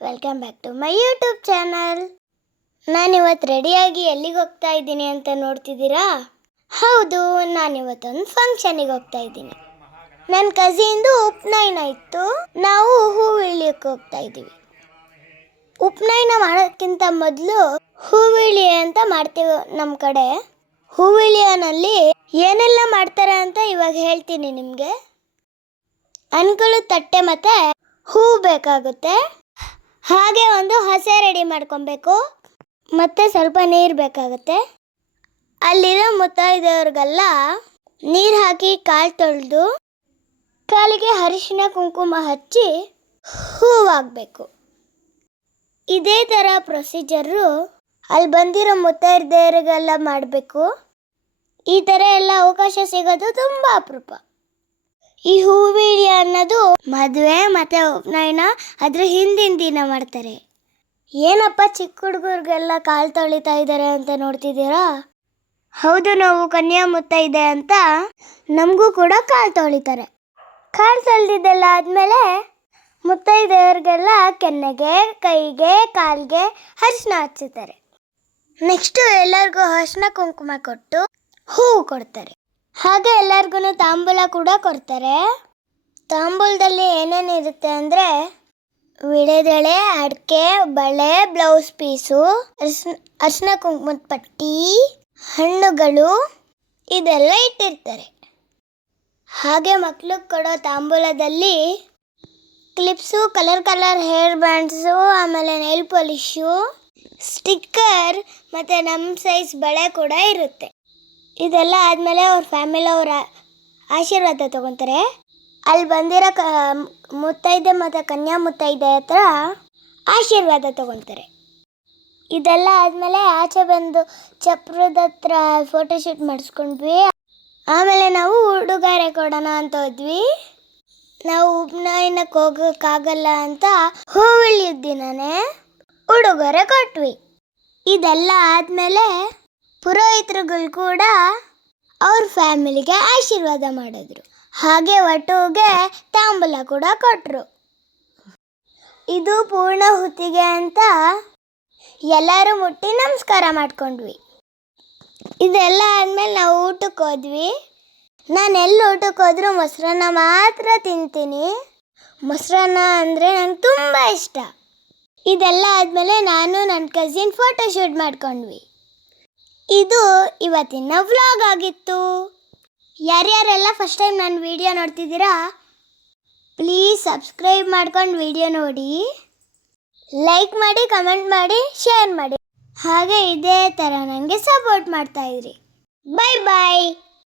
Welcome back to my YouTube channel ನಾನಿವತ್ತು ರೆಡಿಯಾಗಿ ಎಲ್ಲಿಗೆ ಹೋಗ್ತಾ ಇದ್ದೀನಿ ಅಂತ ನೋಡ್ತಿದ್ದೀರಾ? ಹೌದು ನಾನು ಇವತ್ತೊಂದು ಫಂಕ್ಷನಿಗೆ ಹೋಗ್ತಾ ಇದ್ದೀನಿ. ನನ್ನ ಕಸಿಂದು ಉಪನಯನ ಇತ್ತು. ನಾವು ಹೂವು ಇಳಿಯಕ್ಕೆ ಹೋಗ್ತಾ ಇದ್ದೀವಿ. ಉಪನಯನ ಮಾಡೋಕ್ಕಿಂತ ಮೊದಲು ಹೂವಿಳಿ ಅಂತ ಮಾಡ್ತೀವಿ ನಮ್ಮ ಕಡೆ. ಹೂವಿಳಿಯನಲ್ಲಿ ಏನೆಲ್ಲ ಮಾಡ್ತಾರೆ ಅಂತ ಇವಾಗ ಹೇಳ್ತೀನಿ ನಿಮಗೆ. ಅನ್ಗಳು, ತಟ್ಟೆ ಮತ್ತೆ ಹೂ ಬೇಕಾಗುತ್ತೆ. ಹಾಗೆ ಒಂದು ಹಸೆ ರೆಡಿ ಮಾಡ್ಕೊಬೇಕು. ಮತ್ತೆ ಸ್ವಲ್ಪ ನೀರು ಬೇಕಾಗುತ್ತೆ. ಅಲ್ಲಿರೋ ಮುತ್ತೈದವ್ರಿಗೆಲ್ಲ ನೀರು ಹಾಕಿ ಕಾಲು ತೊಳೆದು ಕಾಲಿಗೆ ಅರಿಶಿನ ಕುಂಕುಮ ಹಚ್ಚಿ ಹೂವಾಗಬೇಕು. ಇದೇ ಥರ ಪ್ರೊಸೀಜರು ಅಲ್ಲಿ ಬಂದಿರೋ ಮುತ್ತೈದೆಯರಿಗೆಲ್ಲ ಮಾಡಬೇಕು. ಈ ಥರ ಎಲ್ಲ ಅವಕಾಶ ಸಿಗೋದು ತುಂಬ ಅಪರೂಪ. ಈ ಹೂವಿಡಿ ಅನ್ನೋದು ಮದುವೆ ಮತ್ತೆ ಉಪನಯನ ಅದ್ರ ಹಿಂದಿನ ದಿನ ಮಾಡ್ತಾರೆ. ಏನಪ್ಪ ಚಿಕ್ಕ ಹುಡುಗರಿಗೆಲ್ಲ ಕಾಲು ತೊಳಿತಾ ಇದ್ದಾರೆ ಅಂತ ನೋಡ್ತಿದ್ದೀರಾ? ಹೌದು, ನಾವು ಕನ್ಯಾ ಮುತ್ತೈದೆ ಅಂತ ನಮಗೂ ಕೂಡ ಕಾಲು ತೊಳಿತಾರೆ. ಕಾಲು ತೊಳೆದಿದ್ದೆಲ್ಲ ಆದಮೇಲೆ ಮುತ್ತೈದೆಯವ್ರಿಗೆಲ್ಲ ಕೆನ್ನೆಗೆ, ಕೈಗೆ, ಕಾಲಿಗೆ ಅರಿಶಿನ ಹಚ್ಚುತ್ತಾರೆ. ನೆಕ್ಸ್ಟು ಎಲ್ಲರಿಗೂ ಅರಿಶಿನ ಕುಂಕುಮ ಕೊಟ್ಟು ಹೂವು ಕೊಡ್ತಾರೆ. ಹಾಗೆ ಎಲ್ಲರಿಗೂ ತಾಂಬೂಲ ಕೂಡ ಕೊಡ್ತಾರೆ. ತಾಂಬೂಲದಲ್ಲಿ ಏನೇನಿರುತ್ತೆ ಅಂದರೆ ವಿಳೆದೆಳೆ ಅಡಿಕೆ, ಬಳೆ, ಬ್ಲೌಸ್ ಪೀಸು ಅರ್ಶಿನ ಕುಂಕುಮದ ಪಟ್ಟಿ, ಹಣ್ಣುಗಳು ಇದೆಲ್ಲ ಇಟ್ಟಿರ್ತಾರೆ. ಹಾಗೆ ಮಕ್ಳಿಗೆ ಕೊಡೋ ತಾಂಬೂಲದಲ್ಲಿ clips, colour colour hair bands, ಆಮೇಲೆ ನೈಲ್ ಪಾಲಿಶು, ಸ್ಟಿಕ್ಕರ್ ಮತ್ತು ನಮ್ಮ ಸೈಜ್ ಬಳೆ ಕೂಡ ಇರುತ್ತೆ. ಇದೆಲ್ಲ ಆದಮೇಲೆ ಅವ್ರ ಫ್ಯಾಮಿಲಿ ಅವರ ಆಶೀರ್ವಾದ ತಗೊತಾರೆ. ಅಲ್ಲಿ ಬಂದಿರೋ ಕ, ಮುತ್ತೈದೆ ಮತ್ತು ಕನ್ಯಾ ಮುತ್ತೈದೆ ಹತ್ರ ಆಶೀರ್ವಾದ ತಗೊತಾರೆ. ಇದೆಲ್ಲ ಆದಮೇಲೆ ಆಚೆ ಬಂದು ಚಪ್ರದ ಹತ್ರ ಫೋಟೋಶೂಟ್ ಮಾಡಿಸ್ಕೊಂಡ್ವಿ. ಆಮೇಲೆ ನಾವು ಉಡುಗೊರೆ ಕೊಡೋಣ ಅಂತ ಹೋದ್ವಿ. ನಾವು ಉಪನಯನಕ್ಕೆ ಹೋಗೋಕ್ಕಾಗಲ್ಲ ಅಂತ ಹೂವಿಳಿದ ದಿನನೇ ಉಡುಗೊರೆ ಕೊಟ್ವಿ. ಇದೆಲ್ಲ ಆದಮೇಲೆ ಪುರೋಹಿತರುಗಳು ಕೂಡ ಅವ್ರ ಫ್ಯಾಮಿಲಿಗೆ ಆಶೀರ್ವಾದ ಮಾಡಿದ್ರು. ಹಾಗೆ ಒಟ್ಟುಗೆ ತಾಂಬೂಲ ಕೂಡ ಕೊಟ್ಟರು ಇದು ಪೂರ್ಣಹುತಿಗೆ ಅಂತ ಎಲ್ಲರೂ ಮುಟ್ಟಿ ನಮಸ್ಕಾರ ಮಾಡ್ಕೊಂಡ್ವಿ. ಇದೆಲ್ಲ ಆದಮೇಲೆ ನಾವು ಊಟಕ್ಕೆ ಹೋದ್ವಿ. ನಾನು ಎಲ್ಲಿ ಊಟಕ್ಕೆ ಹೋದರೂ ಮೊಸರನ್ನ ಮಾತ್ರ ತಿಂತೀನಿ. ಮೊಸರನ್ನ ಅಂದರೆ ನಂಗೆ ತುಂಬ ಇಷ್ಟ. ಇದೆಲ್ಲ ಆದಮೇಲೆ ನಾನು ನನ್ನ ಕಸಿನ್ ಫೋಟೋ ಶೂಟ್ ಮಾಡ್ಕೊಂಡ್ವಿ. ಇದು ಇವತ್ತಿನ ವ್ಲಾಗ್ ಆಗಿತ್ತು. ಯಾರ್ಯಾರೆಲ್ಲ ಫಸ್ಟ್ ಟೈಮ್ ನನ್ನ ವಿಡಿಯೋ ನೋಡ್ತಿದ್ದೀರಾ ಪ್ಲೀಸ್ ಸಬ್ಸ್ಕ್ರೈಬ್ ಮಾಡ್ಕೊಂಡು ವಿಡಿಯೋ ನೋಡಿ. ಲೈಕ್ ಮಾಡಿ ಕಮೆಂಟ್ ಮಾಡಿ ಶೇರ್ ಮಾಡಿ. ಹಾಗೆ ಇದೇ ಥರ ನನಗೆ ಸಪೋರ್ಟ್ ಮಾಡ್ತಾಯಿದ್ರಿ ಬಾಯ್ ಬಾಯ್